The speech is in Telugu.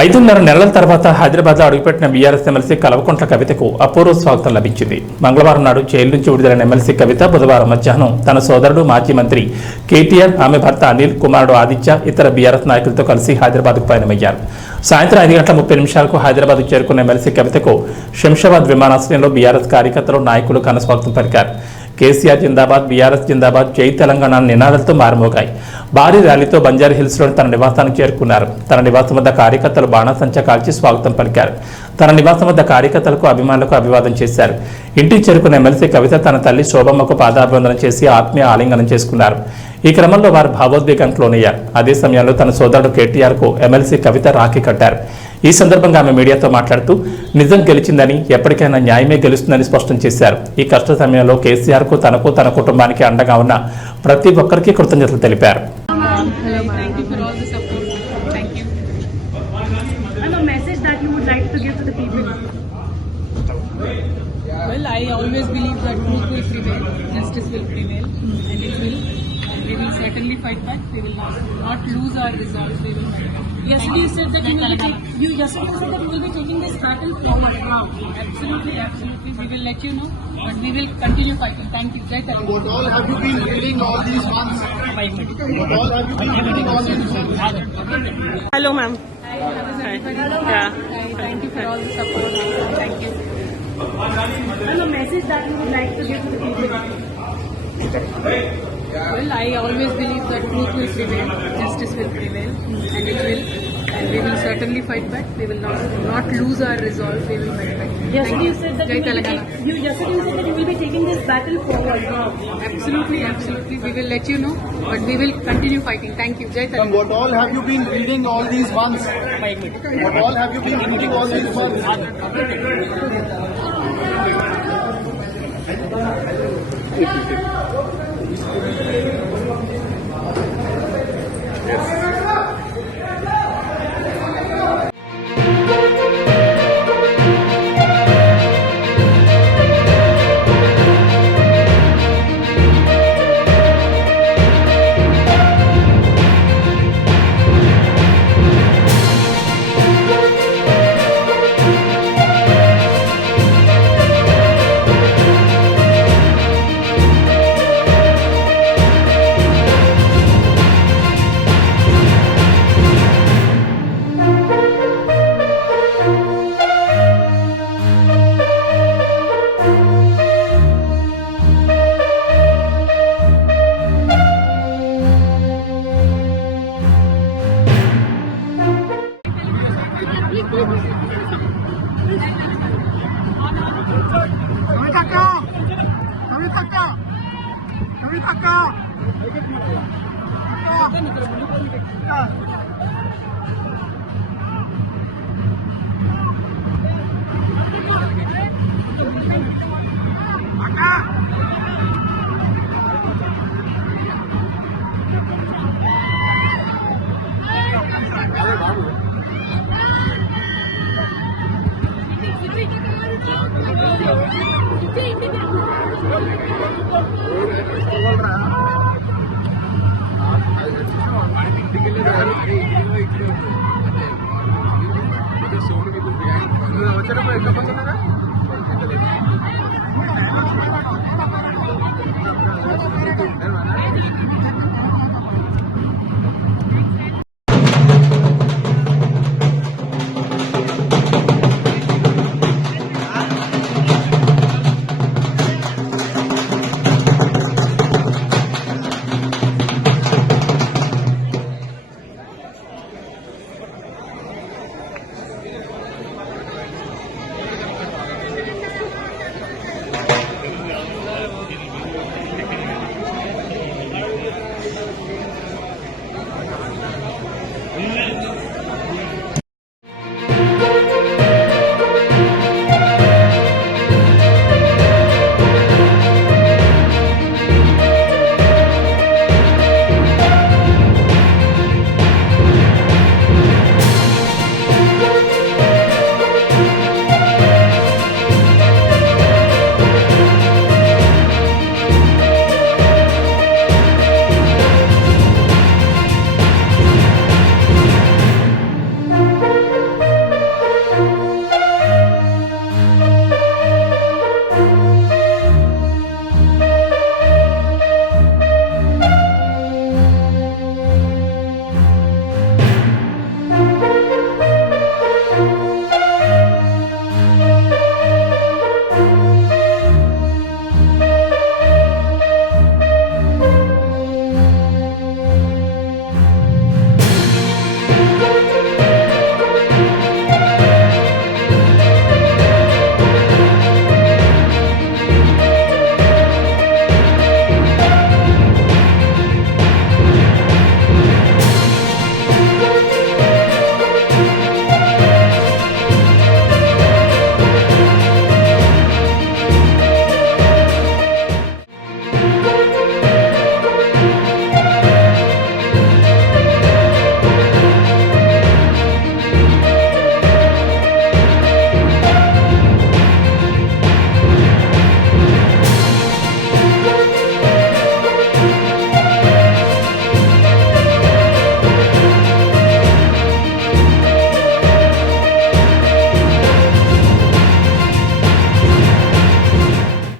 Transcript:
5.5 నెలల తర్వాత హైదరాబాద్లో అడుగుపెట్టిన బీఆర్ఎస్ ఎమ్మెల్సీ కల్వకుంట్ల కవితకు అపూర్వ స్వాగతం లభించింది. మంగళవారం నాడు జైలు నుంచి విడుదలైన ఎమ్మెల్సీ కవిత బుధవారం మధ్యాహ్నం తన సోదరుడు మాజీ మంత్రి కేటీఆర్, ఆమె భర్త అనిల్, కుమారుడు ఆదిత్య, ఇతర బీఆర్ఎస్ నాయకులతో కలిసి హైదరాబాద్కు పయనమయ్యారు. సాయంత్రం 5:30 హైదరాబాద్కు చేరుకున్న ఎమ్మెల్సీ కవితకు శంషాబాద్ విమానాశ్రయంలో బీఆర్ఎస్ కార్యకర్తలు, నాయకులు ఘన స్వాగతం పలికారు. కేసీఆర్ జిందాబాద్, బీఆర్ఎస్ జిందాబాద్, జై తెలంగాణ నినాదాలతో మారుమోగాయి. భారీ ర్యాలీతో బంజారా హిల్స్లోని తన నివాసానికి చేరుకున్నారు. తన నివాసం వద్ద కార్యకర్తలు బాణాసంచా కాల్చి స్వాగతం పలికారు. తన నివాసం వద్ద కార్యకర్తలకు, అభిమానులకు అభివాదం చేశారు. ఇంటికి చేరుకున్న ఎమ్మెల్సీ కవిత తన తల్లి శోభమ్మకు పాదాభివందనం చేసి ఆత్మీయ ఆలింగనం చేసుకున్నారు. ఈ క్రమంలో వారు భావోద్వేగానికి లోనయ్యారు. అదే సమయంలో తన సోదరుడు కేటీఆర్కు ఎమ్మెల్సీ కవిత రాఖీ కట్టారు. ఈ సందర్భంగా ఆమె మీడియాతో మాట్లాడుతూ నిజం గెలిచిందని, ఎప్పటికైనా న్యాయమే గెలుస్తుందని స్పష్టం చేశారు. ఈ కష్ట సమయంలో కేసీఆర్కు, తనకు, తన కుటుంబానికి అండగా ఉన్న ప్రతి ఒక్కరికి కృతజ్ఞతలు తెలిపారు. Well, I always believe that truth will prevail, justice will prevail, and it will. And we will certainly fight back. We will not lose our resolve. We will fight back. Yesterday you said that you will be taking this battle forward. Absolutely, absolutely. We will let you know, but we will continue fighting. Thank you. Jai Telangana. What all have you been reading all these months? What all have you been reading all these months? Hello, ma'am. Hi. Yeah. Thank you for all the support. Thank you. And a message that you would like to give to the people? Well, I always believe that truth will prevail, justice will prevail, and it will. And we will certainly fight back. We will not lose our resolve. We will fight back. Yesterday you said that you will be taking this battle forward. Absolutely, absolutely. We will let you know, but we will continue fighting. Thank you. Jai Telangana. What all have you been reading all these months? What all have you been reading all these months? వచ్చేటప్పుడు